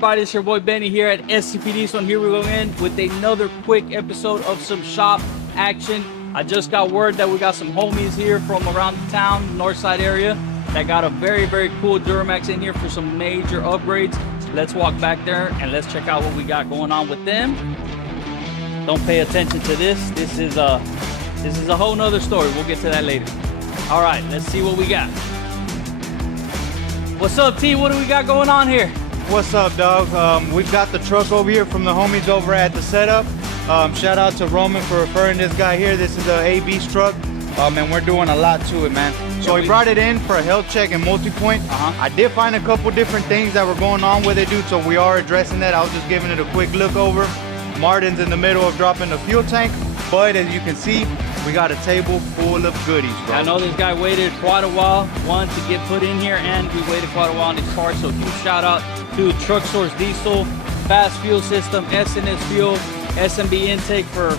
everybody? It's your boy Benny here at STPDIESEL, and here we go in with another quick episode of some shop action. I just got word that we got some homies here from around the town, north side area, that got a very cool Duramax in here for some major upgrades. Let's walk back there and let's check out what we got going on with them. Don't pay attention to this. This is a whole nother story. We'll get to that later. All right, let's see what we got. What's up, T? What do we got going on here? What's up, dog? We've got the truck over here from the homies over at the setup. Shout out to Roman for referring this guy here. This is a AB's truck, and we're doing a lot to it, man. So he brought it in for a health check and multi-point. I did find a couple different things that were going on with it, dude, so we are addressing that. I was just giving it a quick look over. Martin's in the middle of dropping the fuel tank, but as you can see, we got a table full of goodies, bro. I know this guy waited quite a while, one, to get put in here, and we waited quite a while on his part, so huge shout out to Truck Source Diesel, Fass Fuel System, SNS Fuel, SMB Intake for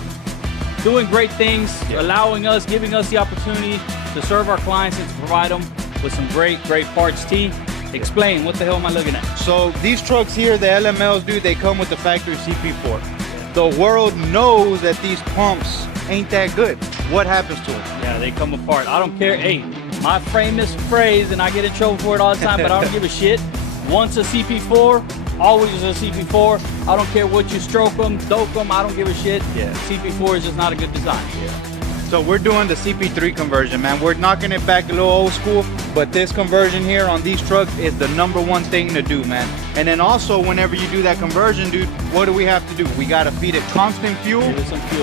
doing great things, allowing us, giving us the opportunity to serve our clients and to provide them with some great parts. T, explain, what the hell am I looking at? So these trucks here, the LMLs, dude, they come with the factory CP4. The world knows that these pumps ain't that good. What happens to them? Yeah, they come apart. I don't care. Hey, my famous phrase, and I get in trouble for it all the time, but I don't give a shit. Once a CP4, always a CP4. I don't care what you stroke them, dope them, I don't give a shit. Yeah. CP4 is just not a good design. Yeah. So we're doing the CP3 conversion, man. We're knocking it back a little old school, but this conversion here on these trucks is the #1 thing to do, man. And then also, whenever you do that conversion, dude, what do we have to do? We got to feed it constant fuel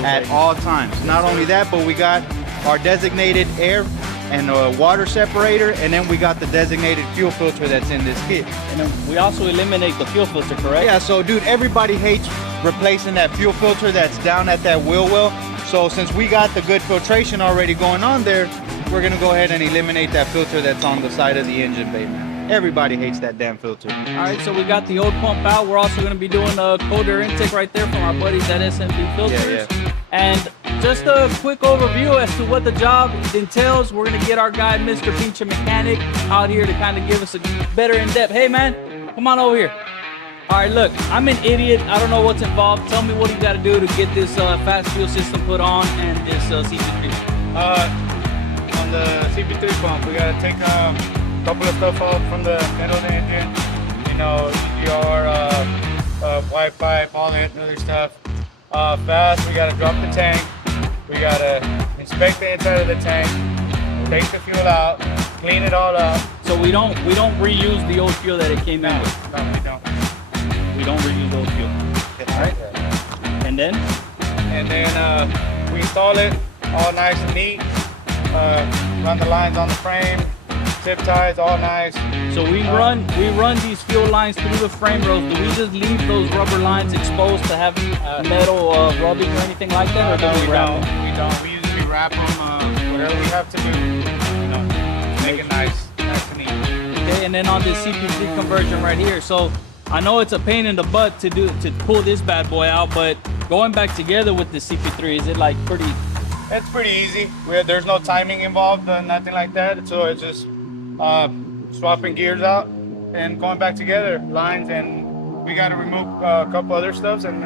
at all times. Not only that, but we got our designated air and a water separator, and then we got the designated fuel filter that's in this kit. And then we also eliminate the fuel filter, correct? Yeah, so dude, everybody hates replacing that fuel filter that's down at that wheel well. So since we got the good filtration already going on there, we're gonna go ahead and eliminate that filter that's on the side of the engine bay, man. Everybody hates that damn filter. All right, so we got the old pump out. We're also gonna be doing a cold air intake right there from our buddies at SMB Filters. Yeah. And just a quick overview as to what the job entails. We're gonna get our guy, Mr. Feature Mechanic, out here to kind of give us a better in-depth. Hey man, come on over here. All right, look, I'm an idiot. I don't know what's involved. Tell me what you got to do to get this fast fuel system put on and this CP3. On the CP3 pump, we got to take a couple of stuff off from the middle of the engine. You know, EGR, white pipe, all that other stuff. Fast, we got to drop the tank. We got to inspect the inside of the tank, take the fuel out, clean it all up. So we don't reuse the old fuel that it came in with. No, we don't. We don't reuse old fuel. All right. And then we install it all nice and neat. Run the lines on the frame, zip ties, all nice. So we run these fuel lines through the frame rails. Do we just leave those rubber lines exposed to have metal rubbing or anything like that, or do we wrap them? We don't. We usually wrap them. Whatever we have to do, make it nice and neat. Okay, and then on this CP3 conversion right here. So I know it's a pain in the butt to pull this bad boy out, but going back together with the CP3, is it like pretty? It's pretty easy. There's no timing involved, nothing like that. So it's just swapping gears out and going back together, lines, and we got to remove a couple other stuffs, and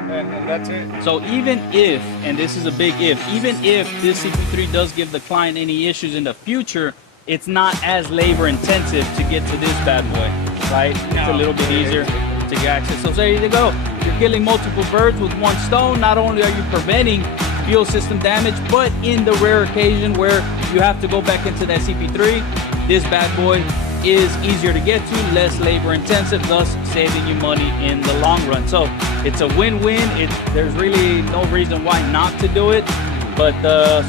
that's it. So even if, and this is a big if, even if this CP3 does give the client any issues in the future, it's not as labor intensive to get to this bad boy, right? It's a little bit easier to get access. So there you go. You're killing multiple birds with one stone. Not only are you preventing fuel system damage, but in the rare occasion where you have to go back into that CP3, this bad boy is easier to get to, less labor intensive, thus saving you money in the long run. So it's a win-win. There's really no reason why not to do it. But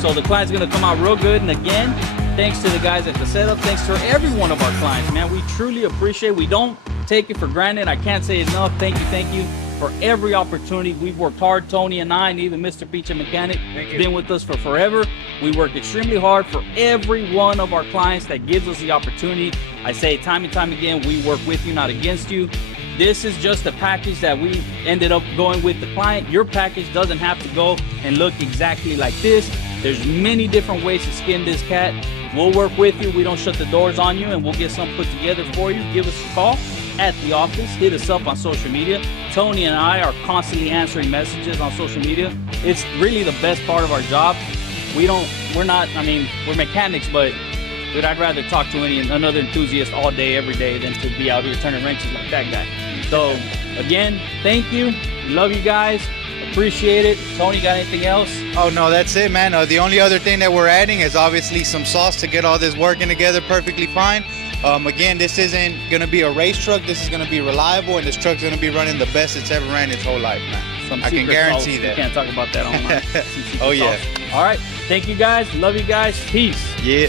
so the client's gonna come out real good. And again, thanks to the guys at the setup, thanks to every one of our clients, man. We truly appreciate it. We don't take it for granted. I can't say enough. Thank you for every opportunity. We've worked hard, Tony and I, and even Mr. Feature Mechanic, been with us for forever. We work extremely hard for every one of our clients that gives us the opportunity. I say time and time again, we work with you, not against you. This is just a package that we ended up going with the client. Your package doesn't have to go and look exactly like this. There's many different ways to skin this cat. We'll work with you. We don't shut the doors on you, and we'll get something put together for you. Give us a call. at the office. Hit us up on social media. Tony and I are constantly answering messages on social media. It's really the best part of our job. We're mechanics, but I'd rather talk to another enthusiast all day, every day than to be out here turning wrenches like that guy. So again, thank you. Love you guys. Appreciate it. Tony, got anything else? Oh no, that's it, man. The only other thing that we're adding is obviously some sauce to get all this working together perfectly fine. Again, this isn't gonna be a race truck. This is gonna be reliable, and this truck's gonna be running the best it's ever ran its whole life, man. I can guarantee that. We can't talk about that online. Oh yeah. All right. Thank you guys. Love you guys. Peace. Yeah.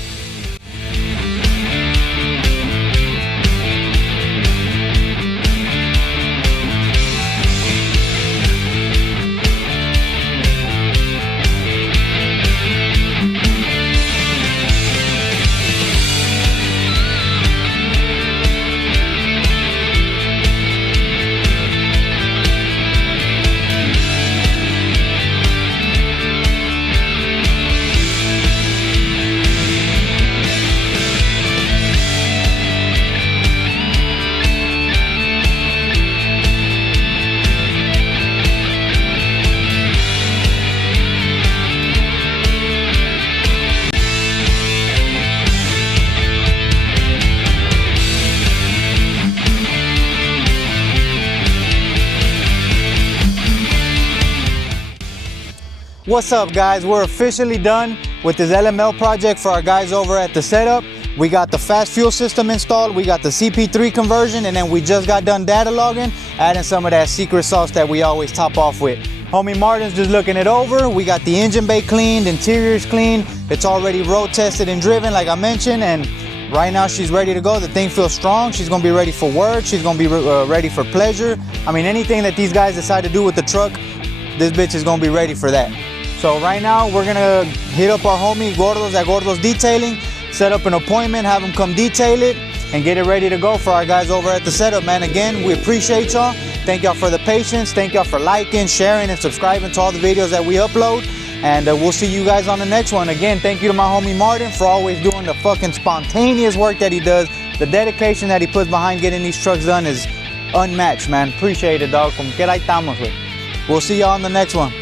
What's up, guys? We're officially done with this LML project for our guys over at the setup. We got the Fass fuel system installed, we got the CP3 conversion, and then we just got done data logging, adding some of that secret sauce that we always top off with. Homie Martin's just looking it over. We got the engine bay cleaned, interior's clean. It's already road tested and driven, like I mentioned, and right now she's ready to go. The thing feels strong. She's gonna be ready for work. She's gonna be ready for pleasure. I mean, anything that these guys decide to do with the truck, this bitch is gonna be ready for that. So right now we're gonna hit up our homie Gordos at Gordos Detailing, set up an appointment, have them come detail it, and get it ready to go for our guys over at the setup, man. Again, we appreciate y'all. Thank y'all for the patience. Thank y'all for liking, sharing, and subscribing to all the videos that we upload. And we'll see you guys on the next one. Again, thank you to my homie Martin for always doing the fucking spontaneous work that he does. The dedication that he puts behind getting these trucks done is unmatched, man. Appreciate it, dog. Como quiera estamos, güey. We'll see y'all on the next one.